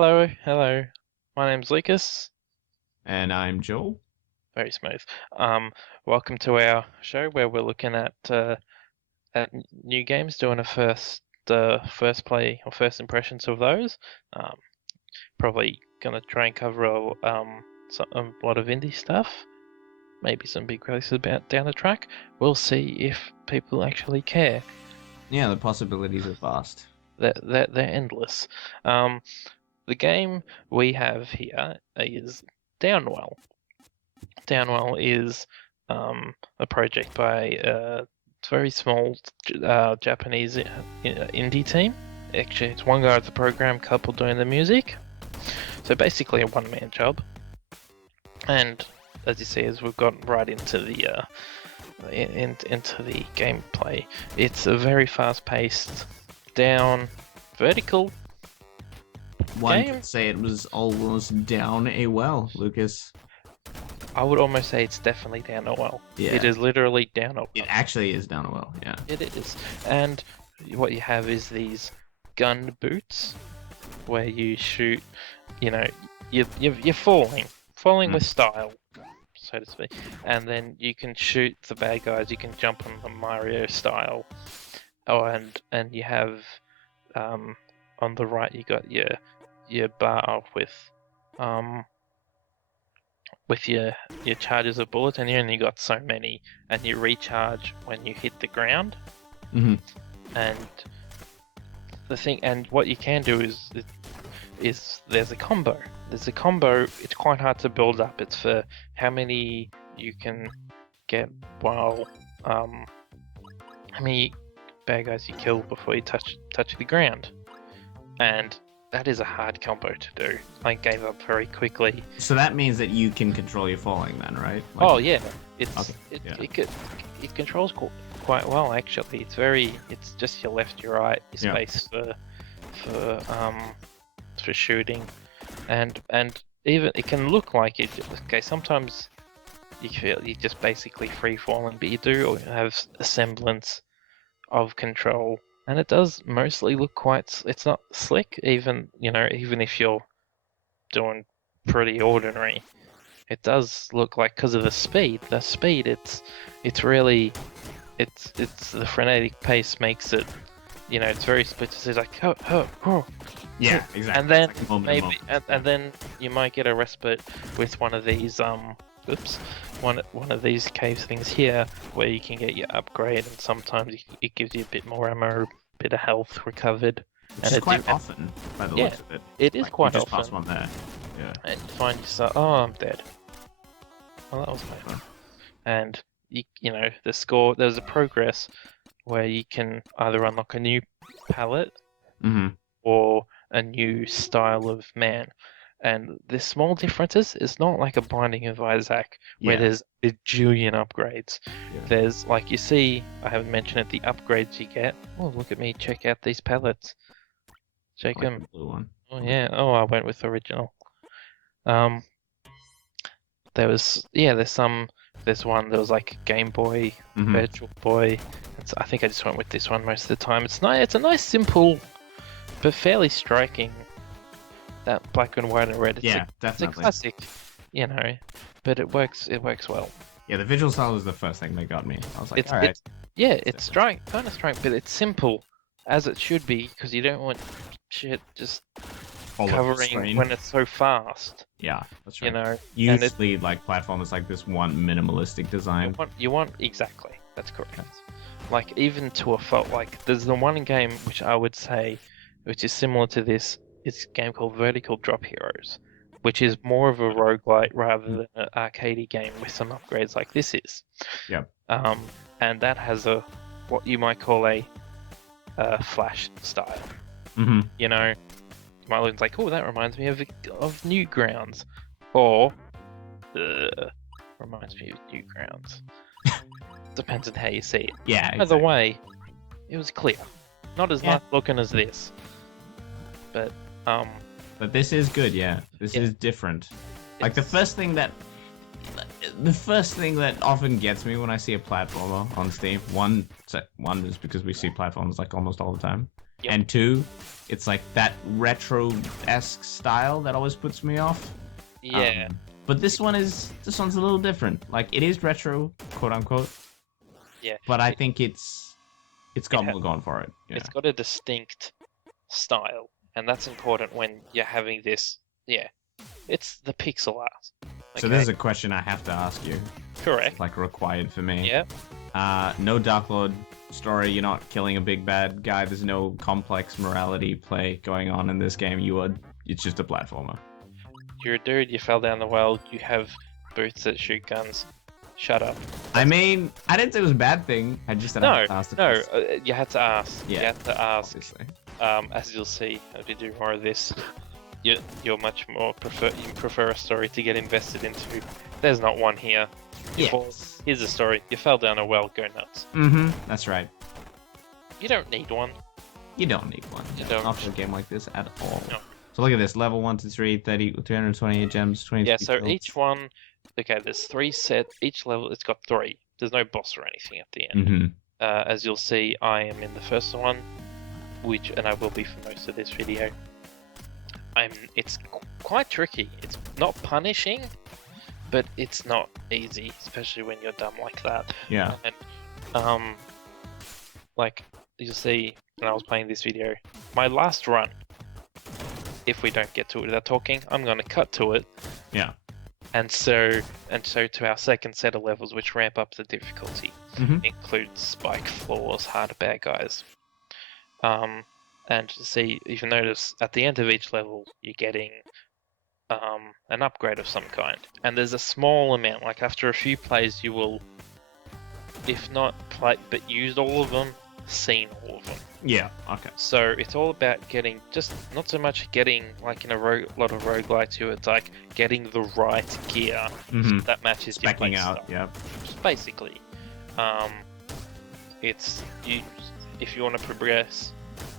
Hello, hello. My name's Lucas. And I'm Joel. Very smooth. Um, Welcome to our show where we're looking at new games, doing a first play or first impressions of those. Um, Probably gonna try and cover a lot of indie stuff, maybe some big releases about down the track. We'll see if people actually care. Yeah, the possibilities are vast. They're endless. Um, the game we have here is Downwell. Downwell is a project by a very small Japanese indie team. Actually, it's one guy at the program, couple doing the music. So basically a one-man job. And as you see, as we've gotten right into into the gameplay, it's a very fast-paced, down, vertical One game. could say it was almost down a well, Lucas. I would almost say it's definitely down a well. It Yeah, is literally down a it well. actually is down a well. Yeah. It is. And what you have is these gun boots where you shoot, you know, you're falling Mm. with style, so to speak. And then you can shoot the bad guys, you can jump on the Mario style. Oh, and you have on the right you got your bar um with your charges of bullets, and you only got so many, and you recharge when you hit the ground. hmm And what you can do is there's a combo. There's a combo. It's quite hard to build up. It's for how many you can get while how many bad guys you kill before you touch the ground, and that is a hard combo to do. I gave up very quickly. So that means that you can control your falling, then, right? Oh Like, yeah, okay. it's it Yeah. it controls quite well actually. It's just your left, your right, your Yeah. space for um for shooting, and even it can look like it. Okay, sometimes you feel you're just basically free falling, but you do have a semblance of control, and it does mostly look quite. It's not slick, even if you're doing pretty ordinary. It does look like because of the speed. The speed, it's really it's the frenetic pace makes it. It's very split. It's like oh. Yeah, exactly. And then It's like a moment, a maybe, moment. and then you might get a respite with one of these oops, one of these cave things here, where you can get your upgrade, and sometimes it gives you a bit more ammo, a bit of health recovered, Which and is it quite often, by the yeah, looks of it. it is Like, you quite just passed often, one there. Yeah. and you find yourself, oh, I'm dead. Well, that was my fun. And the score. There's a progress where you can either unlock a new palette hmm or a new style of man. And the small differences is not like a Binding of Isaac where Yeah. there's a bajillion upgrades. Yeah. There's, like, you see, I haven't mentioned it, the upgrades you get. Oh, look at me, check out these palettes. Check I like the them. blue one. Oh yeah. Oh, I went with original. Um, there's one. There was like Game Boy, hmm Virtual Boy. I think I just went with this one most of the time. It's nice. It's a nice, simple, but fairly striking. That black and white and red. Yeah, It's a definitely. classic, but it works. It works well. Yeah, the visual style was the first thing that got me. I was like, It's all right. it's yeah. It's kind of strike, but it's simple, as it should be, because you don't want shit just All of the covering screen. when it's so fast. Yeah, that's You right. know, and it Usually, like platformers like this want minimalistic design. you want exactly. That's correct. Like even to a fault. Like there's the one game which I would say, which is similar to this. It's a game called Vertical Drop Heroes, which is more of a roguelite rather Mm. than an arcadey game with some upgrades like this is. Yeah. Um, and that has what you might call a flash style. hmm You know, you might look like, oh, that reminds me of Newgrounds, or reminds me of Newgrounds. Depends on how you see it. Yeah. Either Exactly. way, it was clear. Not as Yeah. nice looking as this, but But this is good. Yeah. This Yeah. is different. Like it's, the first thing that often gets me when I see a platformer on Steam. One is because we see platforms like almost all the time. Yep. And 2, it's like that retro-esque style that always puts me off. Yeah. But this one's a little different. Like, it is retro, quote unquote. Yeah. But I think it's got more going for it. Yeah. It's got a distinct style, and that's important when you're having this. Yeah, it's the pixel art. Okay? So this is a question I have to ask you. Correct. It's like required for me. Yeah. No Dark Lord story. You're not killing a big bad guy. There's no complex morality play going on in this game. It's just a platformer. You're a dude. You fell down the well. You have boots that shoot guns. Shut up. I mean, I didn't say it was a bad thing. I just said I had to ask the question. You had to ask. Yeah, you had to ask. Obviously. As you'll see, as we do more of this, you're much more you prefer a story to get invested into. There's not one here. Yes. Here's a story. You fell down a well. Go nuts. Mm-hmm. That's right. You don't need one. You don't need one. You don't. Not for a game like this at all. No. So look at this. Level 1 to 3, 328 gems, 23 Yeah, so kills. each one... Okay, there's 3 sets. Each level, it's got 3. There's no boss or anything at the end. Mm-hmm. As you'll see, I am in the first one, and I will be for most of this video. It's quite tricky. It's not punishing, but it's not easy, especially when you're dumb like that. Yeah. And, like, you'll see when I was playing this video, my last run, if we don't get to it without talking, I'm going to cut to it. Yeah. And so to our second set of levels, which ramp up the difficulty, includes spike floors, harder bad guys. And see, you can notice at the end of each level, you're getting an upgrade of some kind. And there's a small amount, like after a few plays, you will, if not play, but used all of them, seen all of them. Yeah, okay. So it's all about getting, just not so much getting, like in a lot of roguelikes, it's like getting the right gear that matches your play out, style. yeah. Just basically, it's you. If you want to progress,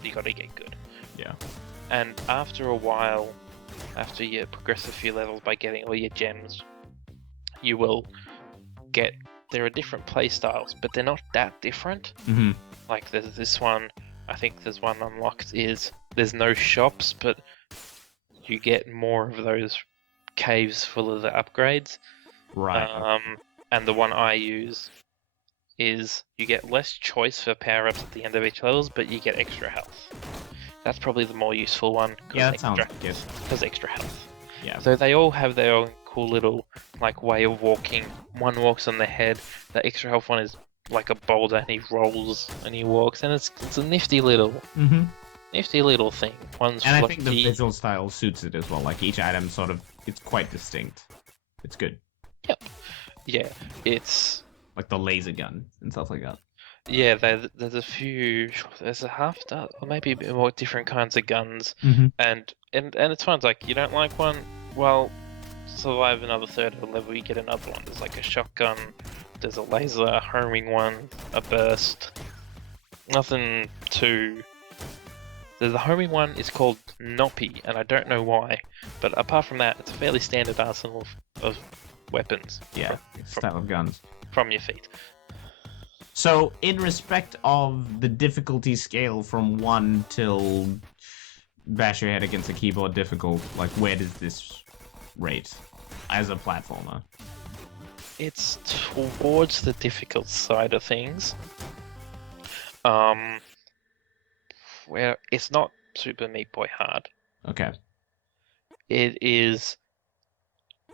you got to get good. Yeah. And after a while, after you progress a few levels by getting all your gems, you will get. There are different play styles, but they're not that different. Like there's this one, I think there's one unlocked there's no shops, but you get more of those caves full of the upgrades. Right. And the one I use is you get less choice for power-ups at the end of each levels, but you get extra health. That's probably the more useful one. Yeah, that sounds good. Because extra health. Yeah. So they all have their own cool little like way of walking. One walks on the head. The extra health one is like a boulder, and he rolls and he walks, and it's a nifty little thing. One's and fluffy. I think the visual style suits it as well. Like each item sort of, it's quite distinct. It's good. Yep. Yeah, it's like the laser gun and stuff like that. Yeah, there's a few. There's a half dozen, or maybe a bit more different kinds of guns, and it's fun. It's like you don't like one, well, survive another third of the level, you get another one. There's like a shotgun. There's a laser, a homing one, a burst. Nothing too. The homing one is called Noppy, and I don't know why. But apart from that, it's a fairly standard arsenal of weapons. Yeah, style of guns. From your feet. So, in respect of the difficulty scale from 1 till bash your head against a keyboard difficult, like where does this rate as a platformer? It's towards the difficult side of things. Where it's not Super Meat Boy hard. Okay. It is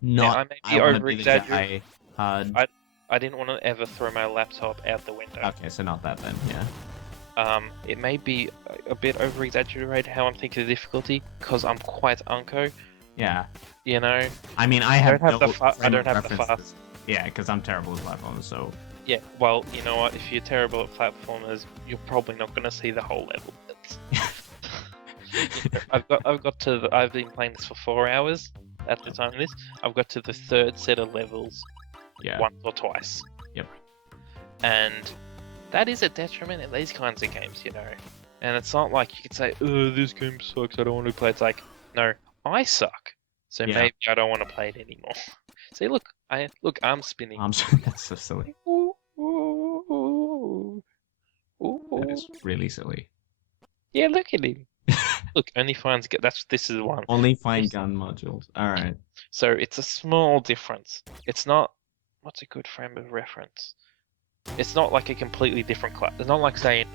not. I may be over-exaggerating. Hard. I didn't want to ever throw my laptop out the window. Okay, so not that then, yeah. It may be a bit over-exaggerated how I'm thinking of difficulty, because I'm quite unco. Yeah. You know? I mean, I don't have the fast. Yeah, because I'm terrible at platformers, so... Yeah, well, you know what? If you're terrible at platformers, you're probably not going to see the whole level. I've been playing this for 4 hours at the time of this. I've got to the 3rd set of levels. Yeah. Once or twice. Yep. And that is a detriment in these kinds of games, you know. And it's not like you could say, "Oh, this game sucks. I don't want to play." It's like, no, I suck. So maybe I don't want to play it anymore. See, look, I'm spinning. That's so silly. Ooh, ooh, ooh, ooh. That is really silly. Yeah, look at him. Look, only finds this is one. Only find gun modules. All right. So it's a small difference. It's not what's a good frame of reference? It's not like a completely different class. It's not like saying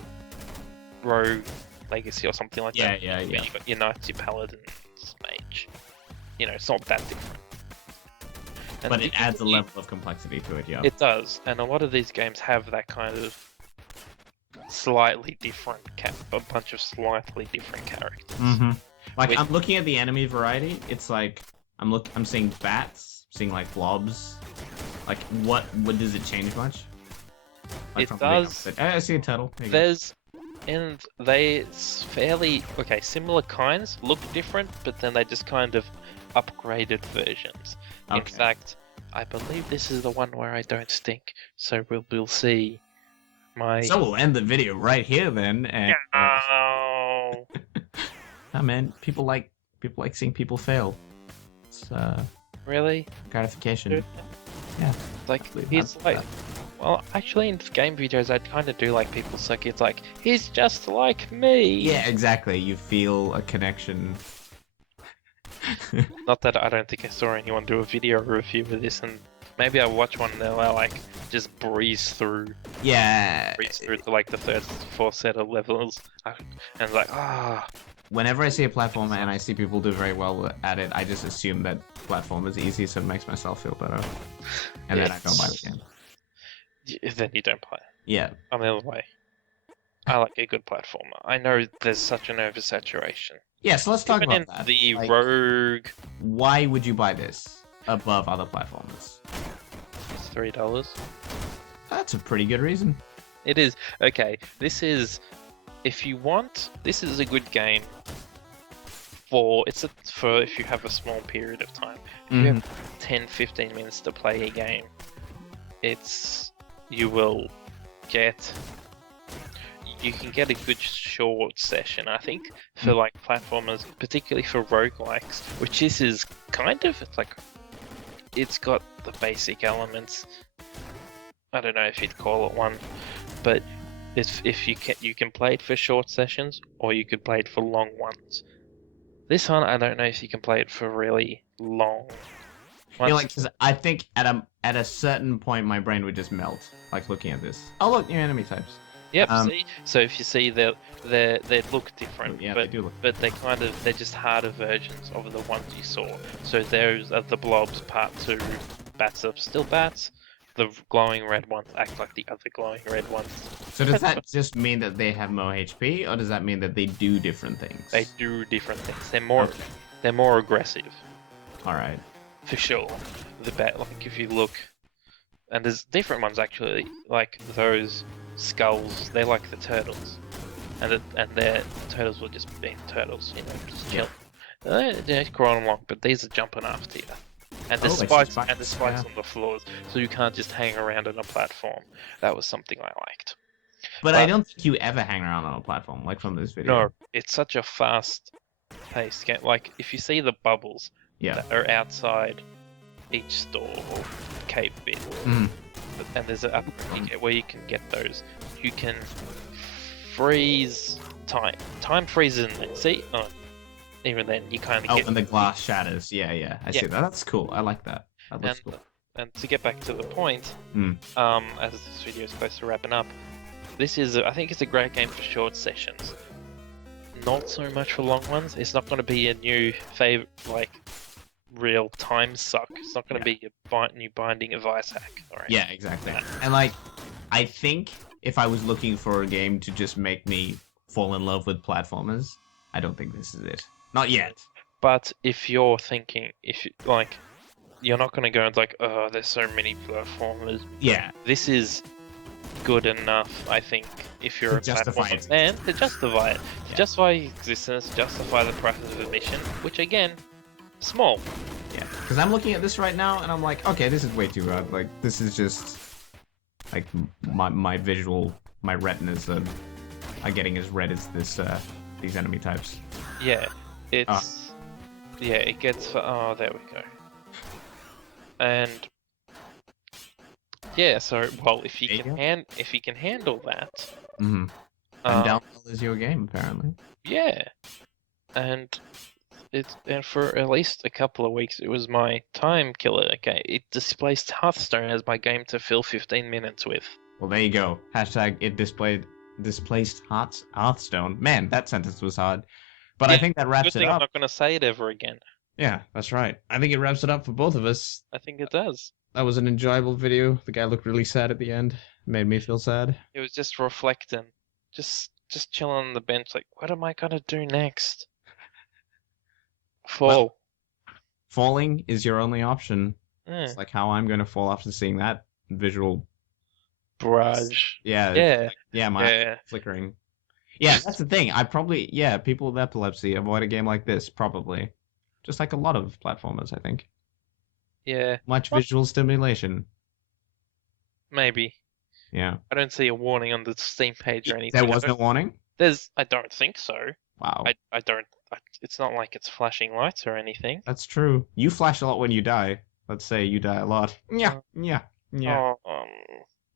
Rogue Legacy or something like that. Yeah. You got your Knights, your Paladins, Mage. You know, it's not that different. And But it adds a level of complexity to it, yeah. It does, and a lot of these games have that kind of slightly different a bunch of slightly different characters. Mm-hmm. Like I'm looking at the enemy variety. It's like I'm seeing bats, seeing like blobs. Like what does it change much? Like it does. I see a turtle. There's and they fairly similar kinds look different, but then they just kind of upgraded versions. Okay. In fact, I believe this is the one where I don't stink, so we'll see. So we'll end the video right here then. And, oh man, people like seeing people fail. It's really gratification. Yeah. Like he's like. Well, actually, in game videos, I kind of do like people suck. It's like, he's just like me. Yeah, exactly. You feel a connection. Not that I don't think I saw anyone do a video review of this, and maybe I watch one and they'll like just breeze through. Yeah. Breeze through to like the third, fourth set of levels, and like, Whenever I see a platformer and I see people do very well at it, I just assume that platform is easy, so it makes myself feel better. And then I don't buy the game. Then you don't play. Yeah. I'm the other way. I like a good platformer. I know there's such an oversaturation. Yeah, so let's talk Even about that. The Rogue. Why would you buy this above other platformers? It's $3. That's a pretty good reason. It is. Okay, this is... If you want... This is a good game for if you have a small period of time. If you have 10-15 minutes to play a game, you can get a good short session, I think, for like platformers, particularly for roguelikes, which this is kind of, it's got the basic elements. I don't know if you'd call it one, but if you can play it for short sessions, or you could play it for long ones. This one, I don't know if you can play it for really long. Yeah, cause I think at a certain point my brain would just melt, like looking at this. Oh look, new enemy types. Yep. See, so if you see they look different, yeah, but they do look. But they're just harder versions of the ones you saw. So those are the blobs part 2. Bats are still bats. The glowing red ones act like the other glowing red ones. So does that just mean that they have more HP, or does that mean that they do different things? They do different things. They're more aggressive. All right. For sure. The bat, like if you look, and there's different ones actually, like those skulls. They're like the turtles, and their turtles were just being turtles, just chilling. They're crawling along, but these are jumping after you. And the spikes on the floors, so you can't just hang around on a platform. That was something I liked. But I don't think you ever hang around on a platform, like from this video. No, it's such a fast-paced game. Like, if you see the bubbles that are outside each store or cave bit, and there's an upgrade where you can get those. You can freeze time. Time freezes in there. See? Oh, even then, you kind of get... when the glass shatters. Yeah. I see that. That's cool. I like that. That looks cool. And to get back to the point, as this video is close to wrapping up, I think it's a great game for short sessions. Not so much for long ones. It's not going to be a new favorite, real time suck. It's not going to be a new Binding of Ice hack. Yeah, exactly. And I think if I was looking for a game to just make me fall in love with platformers, I don't think this is it. Not yet. But if you're thinking, you're not going to go and oh, there's so many platformers. Yeah. This is good enough, I think, if you're a platformer fan, to justify it. To justify existence, justify the price of admission, which again, small. Yeah, because I'm looking at this right now and I'm like, okay, this is way too rad. Like, this is just like my visual, my retinas are getting as red as these enemy types. Yeah, it's it gets there we go. And so if you can handle that, and Downwell is your game, apparently. Yeah, and and for at least a couple of weeks, it was my time killer. Okay, it displaced Hearthstone as my game to fill 15 minutes with. Well, there you go. Hashtag it displaced Hearthstone. Man, that sentence was hard. But I Yeah, think that good wraps it thing I'm up. not going to say it ever again. Yeah, that's right. I think it wraps it up for both of us. I think it does. That was an enjoyable video. The guy looked really sad at the end. Made me feel sad. It was just reflecting, just chilling on the bench, like, what am I gonna do next? Well, Fall. falling is your only option. Yeah. It's like how I'm going to fall after seeing that visual. Barrage. Yeah, Yeah. yeah, my Yeah. flickering. Yeah, that's the thing. Yeah, people with epilepsy avoid a game like this, probably. Just like a lot of platformers, I think. Yeah. Much What? visual stimulation. Maybe. Yeah. I don't see a warning on the Steam page or anything. There was no warning? I don't think so. Wow. I don't. It's not like it's flashing lights or anything. That's true. You flash a lot when you die. Let's say you die a lot. Yeah, Uh, yeah, yeah. Oh,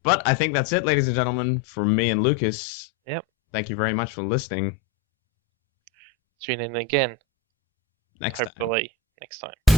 But I think that's it, ladies and gentlemen, from me and Lucas. yep. Thank you very much for listening. Tune in again. Next time. Hopefully next time.